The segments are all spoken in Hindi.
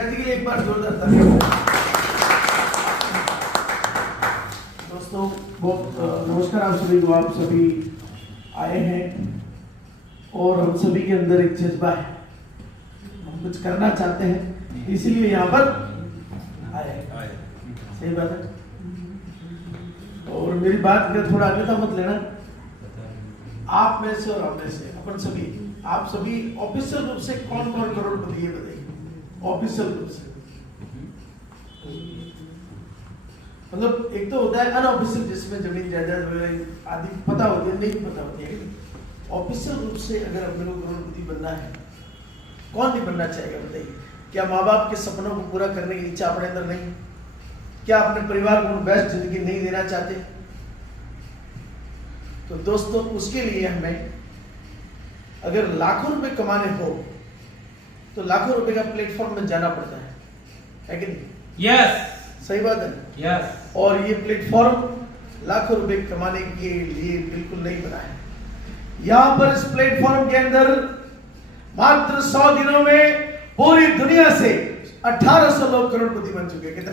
प्रकाश जी के लिए एक बार जोरदार तालियां। दोस्तों बहुत नमस्कार आप सभी को, आप सभी आए हैं और हम सभी के अंदर एक जज्बा है, हम कुछ करना चाहते हैं इसीलिए यहाँ पर आए। सही बात है। और मेरी बात का थोड़ा अन्यथा मत लेना, आप में से और हम में से अपन सभी, आप सभी ऑफिशियल रूप से कौन कौन करोड़पति है बताइए? ऑफिशियल रूप से मतलब एक तो होता है अनऑफिशियल जिसमें जमीन जायदाद वगैरह आदि पता होती है, नहीं पता होती है। ऑफिशियल रूप से अगर अपने को करोड़पति बनना है, कौन नहीं बनना चाहेगा बताइए? क्या माँ बाप के सपनों को पूरा करने की इच्छा अपने अंदर नहीं? क्या अपने परिवार को बेस्ट जिंदगी नहीं देना चाहते? तो दोस्तों उसके लिए हमें अगर लाखों रुपए कमाने हो तो लाखों रुपए का प्लेटफॉर्म में जाना पड़ता है कि नहीं? यस, सही बात है। यस। और ये प्लेटफॉर्म लाखों रुपए कमाने के लिए बिल्कुल नहीं बना है। यहां पर इस प्लेटफॉर्म के अंदर मात्र 100 दिनों में पूरी दुनिया से 1800 लोग करोड़पति बन चुके हैं। कितने?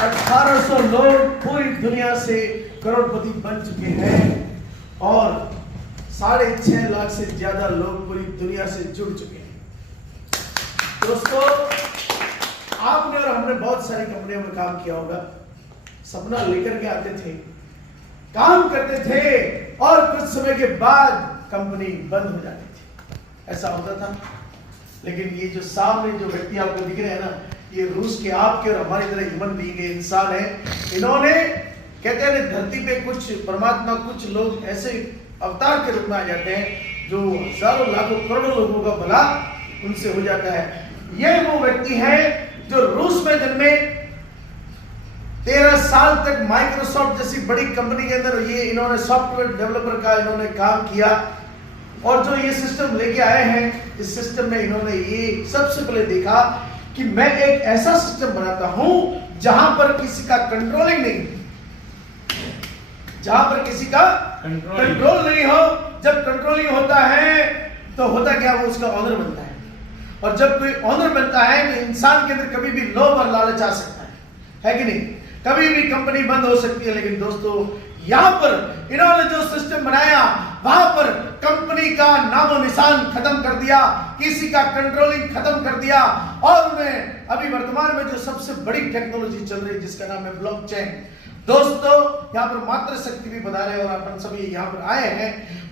1800 लोग पूरी दुनिया से करोड़पति बन चुके हैं और 6.5 लाख से ज्यादा लोग पूरी दुनिया से जुड़ चुके हैं। दोस्तों आपने और हमने बहुत सारी कंपनियों में काम किया होगा, सपना लेकर के आते थे, काम करते थे और कुछ समय के बाद कंपनी बंद हो जाती थी, ऐसा होता था। लेकिन ये जो सामने जो व्यक्ति आपको दिख रहे हैं ना, ये रूस के आपके और हमारी तरह ह्यूमन बीइंग के इंसान है। इन्होंने कहते हैं धरती पे कुछ परमात्मा, कुछ लोग ऐसे अवतार के रूप में आ जाते हैं जो हजारों लाखों करोड़ों लोगों का भला उनसे हो जाता है। ये वो व्यक्ति है जो रूस में जन्मे, 13 साल तक माइक्रोसॉफ्ट जैसी बड़ी कंपनी के अंदर ये इन्होंने सॉफ्टवेयर डेवलपर का इन्होंने काम किया और जो ये सिस्टम लेके आए हैं, इस सिस्टम में इन्होंने ये सबसे पहले देखा कि मैं एक ऐसा सिस्टम बनाता हूं जहां पर किसी का कंट्रोलिंग नहीं, जहां पर किसी का कंट्रोल नहीं हो। जब कंट्रोलिंग होता है तो होता क्या, वो उसका ऑनर बनता है। और जब कोई ऑनर बनता है तो इंसान के अंदर कभी भी लोभ और लालच आ सकता है कि नहीं? कभी भी कंपनी बंद हो सकती है। लेकिन दोस्तों यहां पर इन्होंने जो सिस्टम बनाया, वहां पर कंपनी का नामो निशान खत्म कर दिया, किसी का कंट्रोलिंग खत्म कर दिया और उन्हें अभी वर्तमान में जो सबसे बड़ी टेक्नोलॉजी चल रही है जिसका नाम है ब्लॉकचेन। दोस्तों यहाँ पर मात्र शक्ति भी बता रहे और अपन सभी यहाँ पर आए हैं।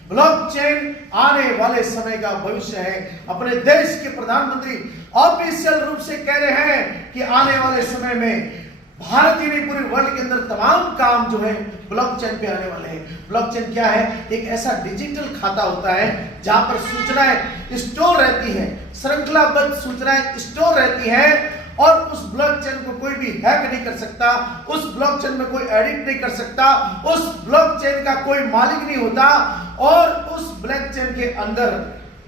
ब्लॉकचेन आने वाले समय का भविष्य है। अपने देश के प्रधानमंत्री ऑफिशियल रूप से कह रहे हैं कि आने वाले समय में भारत ही नहीं पूरे वर्ल्ड के अंदर तमाम काम जो है ब्लॉकचेन पे आने वाले हैं। ब्लॉकचेन क्या है? एक ऐसा डिजिटल खाता होता है जहां पर सूचनाएं स्टोर रहती है, श्रृंखलाबद्ध सूचनाएं स्टोर रहती हैं और उस ब्लॉकचेन को कोई भी हैक नहीं कर सकता, उस ब्लॉकचेन में कोई एडिट नहीं कर सकता, उस ब्लॉकचेन का कोई मालिक नहीं होता और उस ब्लॉकचेन के अंदर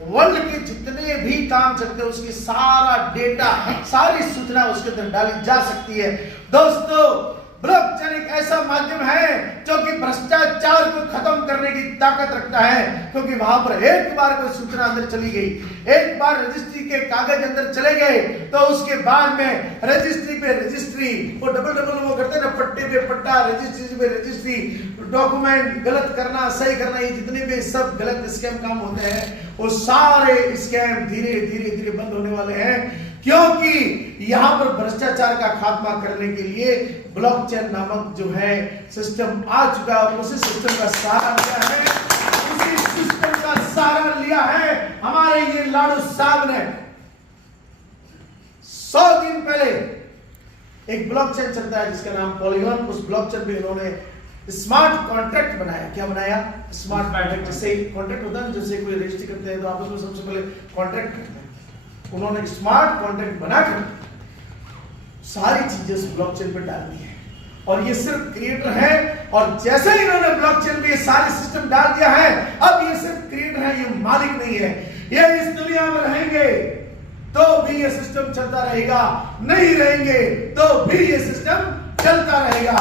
वर्ल्ड के जितने भी काम चलते हैं उसकी सारा डेटा, सारी सूचना उसके अंदर डाली जा सकती है। दोस्तों ब्लॉकचेन एक ऐसा माध्यम है जो कि भ्रष्टाचार को खत्म करने की ताकत रखता है, क्योंकि वहां पर एक बार कोई सूचना अंदर चली गई, एक बार रजिस्ट्री के कागज अंदर चले गए तो उसके बाद में रजिस्ट्री पे रजिस्ट्री, वो डबल वो करते हैं ना, पट्टे पे पट्टा, रजिस्ट्री पे रजिस्ट्री, डॉक्यूमेंट गलत करना, सही करना, ये जितने भी सब गलत स्कैम काम होते हैं वो सारे स्कैम धीरे धीरे धीरे बंद होने वाले हैं, क्योंकि यहां पर भ्रष्टाचार का खात्मा करने के लिए ब्लॉकचेन नामक जो है सिस्टम आ चुका है। उसी सिस्टम का सहारा लिया है, उसी सिस्टम का सहारा लिया है हमारे ये लाडू साहब ने। 100 दिन पहले एक ब्लॉकचेन चलता है जिसका नाम पॉलीगॉन, उस ब्लॉकचेन पे इन्होंने स्मार्ट कॉन्ट्रैक्ट बनाया। क्या बनाया? Smart contract. जैसे कॉन्ट्रैक्ट होता है, जैसे कोई रजिस्ट्री करते हैं तो आपस में सबसे पहले कॉन्ट्रैक्ट करते हैं, उन्होंने स्मार्ट कॉन्ट्रैक्ट बनाकर सारी चीजें उस ब्लॉकचेन पे डाल दी है और ये सिर्फ क्रिएटर है। और जैसे ही इन्होंने ब्लॉकचेन पे सारे सिस्टम डाल दिया है, अब ये सिर्फ क्रिएटर है, ये मालिक नहीं है। ये इस दुनिया में रहेंगे तो भी ये सिस्टम चलता रहेगा, नहीं रहेंगे तो भी ये सिस्टम चलता रहेगा।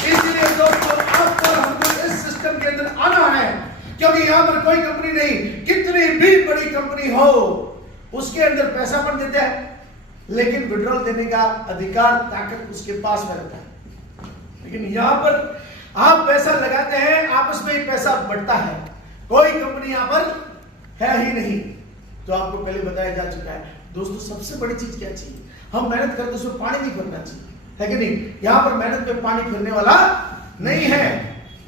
इसलिए दोस्तों आपको हमको इस सिस्टम के अंदर आना है, क्योंकि यहां पर कोई कंपनी नहीं, कितनी भी बड़ी कंपनी हो, उसके अंदर पैसा पण देते हैं, लेकिन विड्रॉल देने का अधिकार ताकत उसके पास में रहता है। लेकिन यहां पर आप पैसा लगाते हैं, आपस में ही पैसा बढ़ता है, कोई कंपनी यहां पर है ही नहीं। तो आपको पहले बताया जा चुका है दोस्तों, सबसे बड़ी चीज क्या चाहिए, हम मेहनत करते उसमें पानी नहीं फिरना चाहिए, है कि नहीं। यहां पर मेहनत में पानी फिरने वाला नहीं है।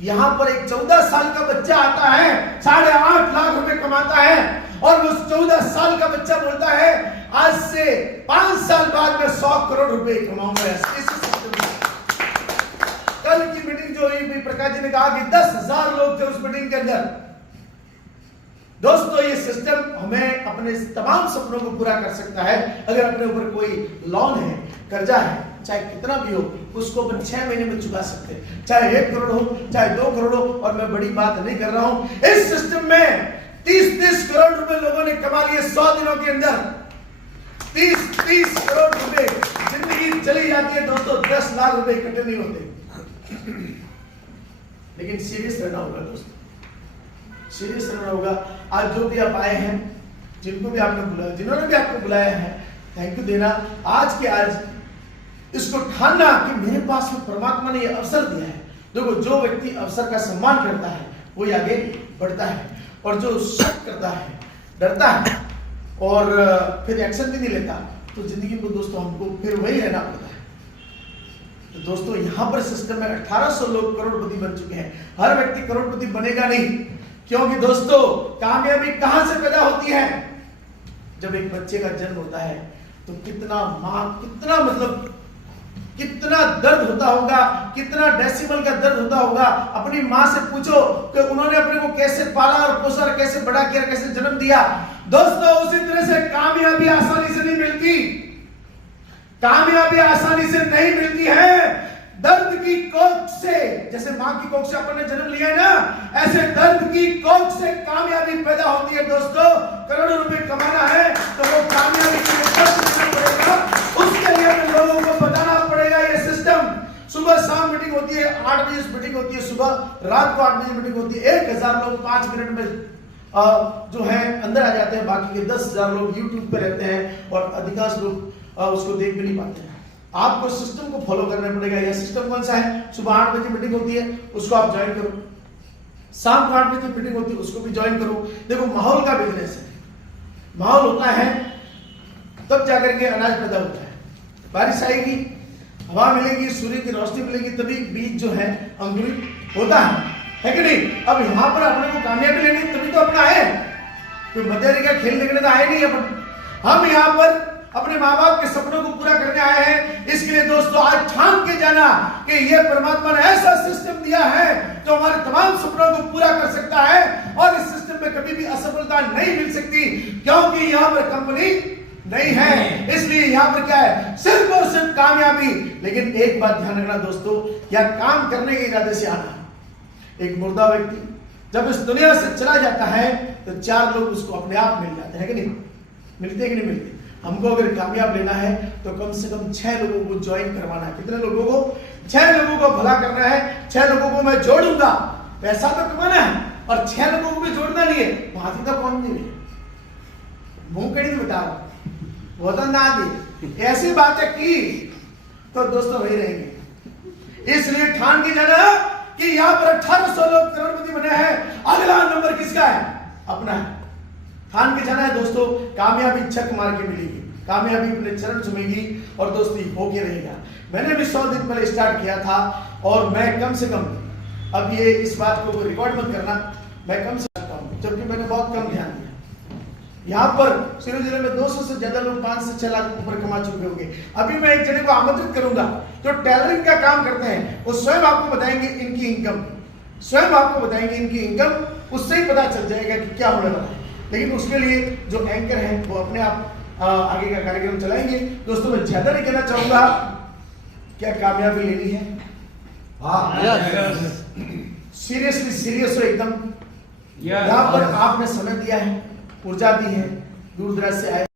यहां पर एक 14 साल का बच्चा आता है, 8.5 लाख रुपए कमाता है, और उस 14 साल का बच्चा बोलता है आज से 5 साल बाद मैं 100 करोड़ रुपए कमाऊंगा। कल की मीटिंग जो हुई, प्रकाश जी ने कहा कि 10,000 लोग थे उस मीटिंग के अंदर। दोस्तों ये सिस्टम हमें अपने तमाम सपनों को पूरा कर सकता है। अगर अपने ऊपर कोई लोन है, कर्जा है, चाहे कितना भी हो, उसको अपन 6 महीने में चुका सकते हैं, चाहे 1 करोड़ हो, चाहे 2 करोड़ हो। और मैं बड़ी बात नहीं कर रहा हूं, इस सिस्टम में 30 करोड़ रुपए लोगों ने कमा लिए 100 दिनों के अंदर। 30 करोड़ रुपए, जिंदगी चली जाती है दोस्तों, 10 लाख रुपए इकट्ठे नहीं होते। लेकिन सीरियस रहना होगा दोस्तों, सीरियस रहना होगा। आज जो भी आप आए हैं, जिनको भी आपने बुलाया, जिन्होंने भी आपको बुलाया है, थैंक यू देना। आज के आज इसको ठानना कि मेरे पास में परमात्मा ने यह अवसर दिया है। देखो, जो व्यक्ति अवसर का सम्मान करता है वो आगे बढ़ता है, और जो शक करता है, डरता है और फिर एक्शन भी नहीं लेता, तो जिंदगी में दोस्तों हमको फिर वही रहना पड़ता है। तो दोस्तों यहां पर सिस्टम में 1800 लोग करोड़पति बन चुके हैं। हर व्यक्ति करोड़पति बनेगा नहीं, क्योंकि दोस्तों कामयाबी कहां से पैदा होती है, जब एक बच्चे का जन्म होता है तो कितना दर्द होता होगा, कितना डेसिमल का दर्द होता होगा। अपनी माँ से पूछो कि उन्होंने अपने को कैसे पाला और पोसा, कैसे बड़ा किया, कैसे जन्म दिया। दोस्तों उसी तरह से कामयाबी आसानी से नहीं मिलती, कामयाबी आसानी से नहीं मिलती है। दर्द की कोख से, जैसे मां की कोख से अपन ने जन्म लिया है ना, ऐसे दर्द की कोख से कामयाबी पैदा होती है। दोस्तों करोड़ों रुपए कमाना है तो वो कामयाबी के लिए कष्ट करना पड़ेगा, उसके लिए हमें लोगों को बताना पड़ेगा। ये सिस्टम सुबह शाम मीटिंग होती है, 8 बजे मीटिंग होती है, सुबह रात को 8 बजे मीटिंग होती है। 1000 लोग 5 मिनट में जो है अंदर आ जाते हैं, बाकी के 10,000 लोग यूट्यूब पे रहते हैं और अधिकांश लोग उसको देख भी नहीं पाते हैं। आपको सिस्टम को फॉलो करना पड़ेगा। यह सिस्टम कौन सा है, सुबह 8 बजे मीटिंग होती है, उसको आप ज्वाइन करो। शाम को 8 बजे मीटिंग होती है, उसको भी ज्वाइन करो। देखो माहौल का बिजनेस है, माहौल होता है तब जाकर के अनाज पैदा होता है। बारिश आएगी, हवा मिलेगी, सूर्य की रोशनी मिलेगी, तभी बीज जो है अंकुरित होता है कि नहीं। अब यहाँ पर अपने को कामयाबी लेनी, तभी तो अपना आए, कोई मध्यान्ह का खेल देखने तो आए नहीं अपन। हम यहाँ पर अपने माँ बाप के सपनों को पूरा करने आए हैं। इसके लिए दोस्तों आज ठान के जाना कि ये परमात्मा ने ऐसा सिस्टम दिया है जो हमारे तमाम सपनों को पूरा कर सकता है, और इस सिस्टम में कभी भी असफलता नहीं मिल सकती, क्योंकि यहाँ पर कंपनी नहीं है। इसलिए यहाँ पर क्या है, सिर्फ और सिर्फ कामयाबी। लेकिन एक बात ध्यान रखना दोस्तों, या काम करने के इरादे से आना। एक मुर्दा व्यक्ति जब इस दुनिया से चला जाता है तो 4 लोग उसको अपने आप मिल जाते हैं कि नहीं, मिलते कि नहीं मिलते। हमको अगर कामयाब लेना है तो कम से कम 6 लोगों को ज्वाइन करवाना है। कितने लोगों को, 6 लोगों को भला करना है। 6 लोगों को मैं जोड़ूंगा, पैसा तो कमाना है, और 6 लोगों को भी जोड़ना नहीं है। भाती तो कौन नहीं है, मुंह कड़ी बता रहा वतन ना दे, ऐसी बातें की तो दोस्तों वही रहेंगे। इसलिए ठान के जाना कि यहाँ पर 1800 लोग करोड़पति बने हैं, अगला नंबर किसका है, अपना है। ठान के जाना है दोस्तों, कामयाबी छक मार के मिलेगी, कामयाबी अपने चरण चुमेगी, और दोस्ती होके रहेगा। मैंने भी 100 दिन पहले स्टार्ट किया था, और मैं कम से कम, अब ये इस बात को रिकॉर्ड मत करना, मैं कम से कम, जबकि मैंने बहुत कम ध्यान दिया। यहाँ पर सिरो जिले में 200 से ज्यादा लोग 5 से 6 लाख ऊपर कमा चुके होंगे। अभी मैं एक जने को आमंत्रित करूंगा जो टेलरिंग का काम करते हैं, वो स्वयं आपको बताएंगे इनकी इनकम, स्वयं आपको बताएंगे इनकी इनकम, उससे ही पता चल जाएगा कि क्या होने वाला है। लेकिन उसके लिए जो एंकर हैं वो अपने आप आगे का कार्यक्रम चलाएंगे। दोस्तों मैं ज्यादा नहीं कहना चाहूंगा, क्या कामयाबी लेनी है, सीरियसली सीरियस हो एकदम। यहाँ पर आपने समय दिया है, ऊर्जा दी है, दूर दराज से आए।